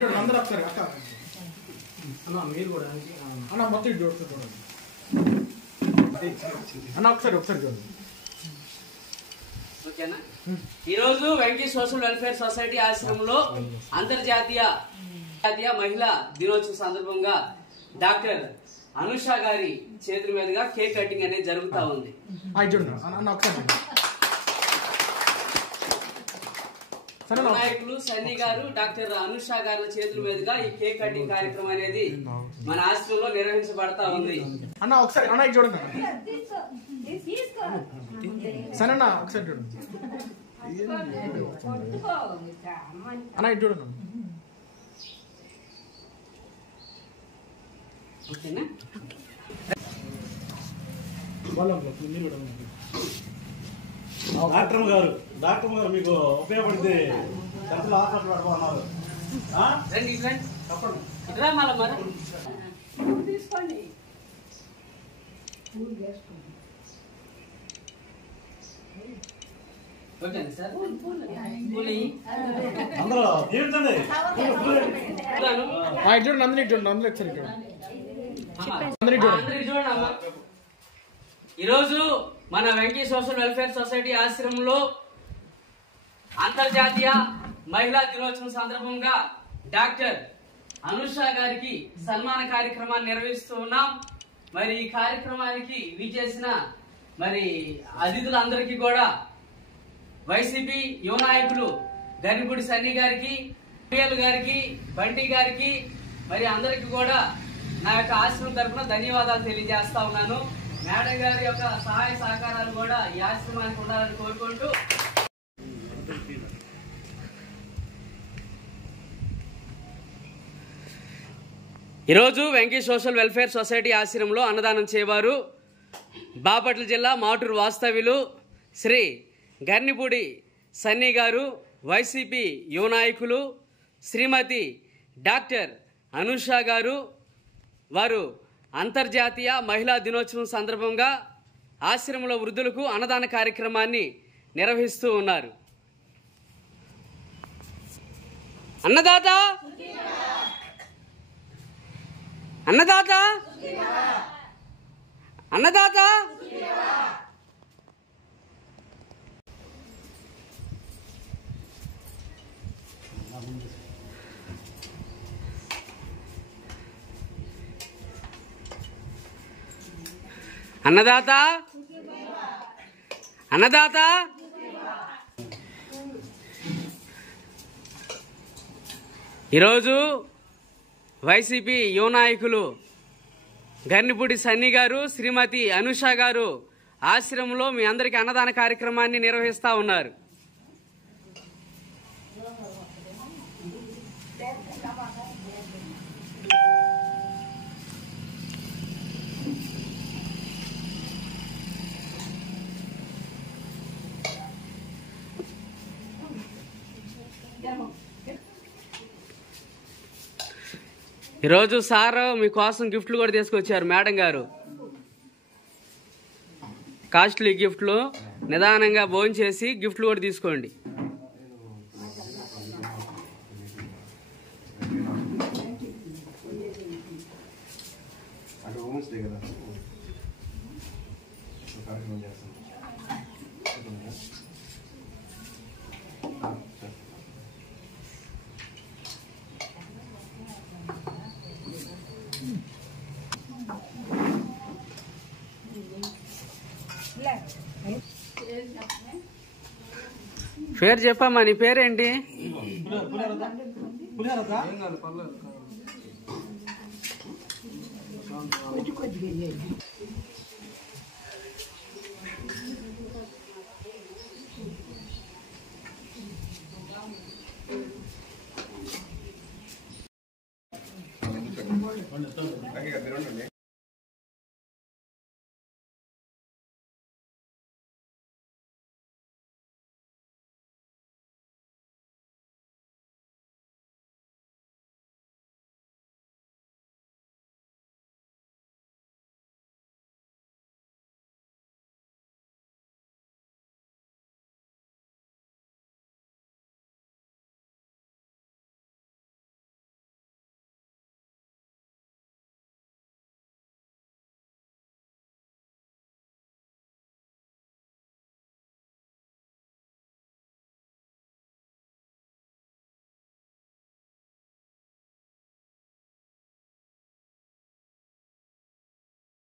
అందరూ ఒకసారి అక్క అన్న మీరు కూడా అన్న మొత్తం ఇటు చూడండి అన్న ఒకసారి చూడండి ఓకేనా. ఈరోజు వెంకీ సోషల్ వెల్ఫేర్ సొసైటీ ఆశ్రమంలో అంతర్జాతీయ మహిళా దినోత్సవం సందర్భంగా డాక్టర్ అనుష గారి చేతుల మీదుగా కేక్ కటింగ్ అనేది జరుగుతా ఉంది. నాయకులు సన్నీ గారు డాక్టర్ అనుష గారి చేతుల మీదుగా ఈ కేక్ కటింగ్ కార్యక్రమం అనేది మన ఆశ్రమంలో నిర్వహించబడతా ఉంది. అన్న ఒకసారి అన్న చూడండి సరే అన్న ఒకసారి చూడండి అన్న ఇటు చూడండి ఓకేనా. డాక్టర్ గారు మీకు ఉపయోగపడితే హాస్పిటల్ పడుతున్నారు తీసుకోండి. ఓకేనా సార్. అందరూ జీవించండి. చూడండి అందరి చూడండి అందరూ ఒకసారి చూడండి. ఈరోజు మన వెంకీ సోషల్ వెల్ఫేర్ సొసైటీ ఆశ్రమంలో అంతర్జాతీయ మహిళా దినోత్సవం సందర్భంగా డాక్టర్ అనుష గారికి సన్మాన కార్యక్రమాన్ని నిర్వహిస్తూ ఉన్నాం. మరి ఈ కార్యక్రమానికి విచ్చేసిన మరి అతిథులందరికీ కూడా వైసీపీ యువ నాయకులు గనిపూడి సన్నీ గారికి, గారికి, బంటి గారికి మరి అందరికి కూడా నా యొక్క ఆశ్రమం తరఫున ధన్యవాదాలు తెలియజేస్తా ఉన్నాను. మేడం గారి యొక్క సహాయ సహకారాలు కూడా ఈ ఆశ్రమానికి ఉండాలని కోరుకుంటూ ఈరోజు వెంకీ సోషల్ వెల్ఫేర్ సొసైటీ ఆశ్రమంలో అన్నదానం చేయవారు బాపట్ల జిల్లా మాటూరు వాస్తవ్యులు శ్రీ గర్నిపూడి సన్నీ గారు, వైసీపీ యువ నాయకులు శ్రీమతి డాక్టర్ అనుష గారు. వారు అంతర్జాతీయ మహిళా దినోత్సవం సందర్భంగా ఆశ్రమంలో వృద్ధులకు అన్నదాన కార్యక్రమాన్ని నిర్వహిస్తూ ఉన్నారు. అన్నదాత అన్నదాత అన్నదాత అన్నదాత అన్నదాత ఈరోజు వైసీపీ యువ నాయకులు గర్నిపూడి సన్నీ గారు, శ్రీమతి అనుష గారు ఆశ్రమంలో మీ అందరికీ అన్నదాన కార్యక్రమాన్ని నిర్వహిస్తూ ఉన్నారు. ఈరోజు సార్ మీకోసం గిఫ్ట్లు కూడా తీసుకొచ్చారు. మేడం గారు కాస్ట్లీ గిఫ్ట్లు, నిదానంగా భోజనం చేసి గిఫ్ట్లు కూడా తీసుకోండి. పేరు చెప్పమ్మా, నీ పేరేంటి?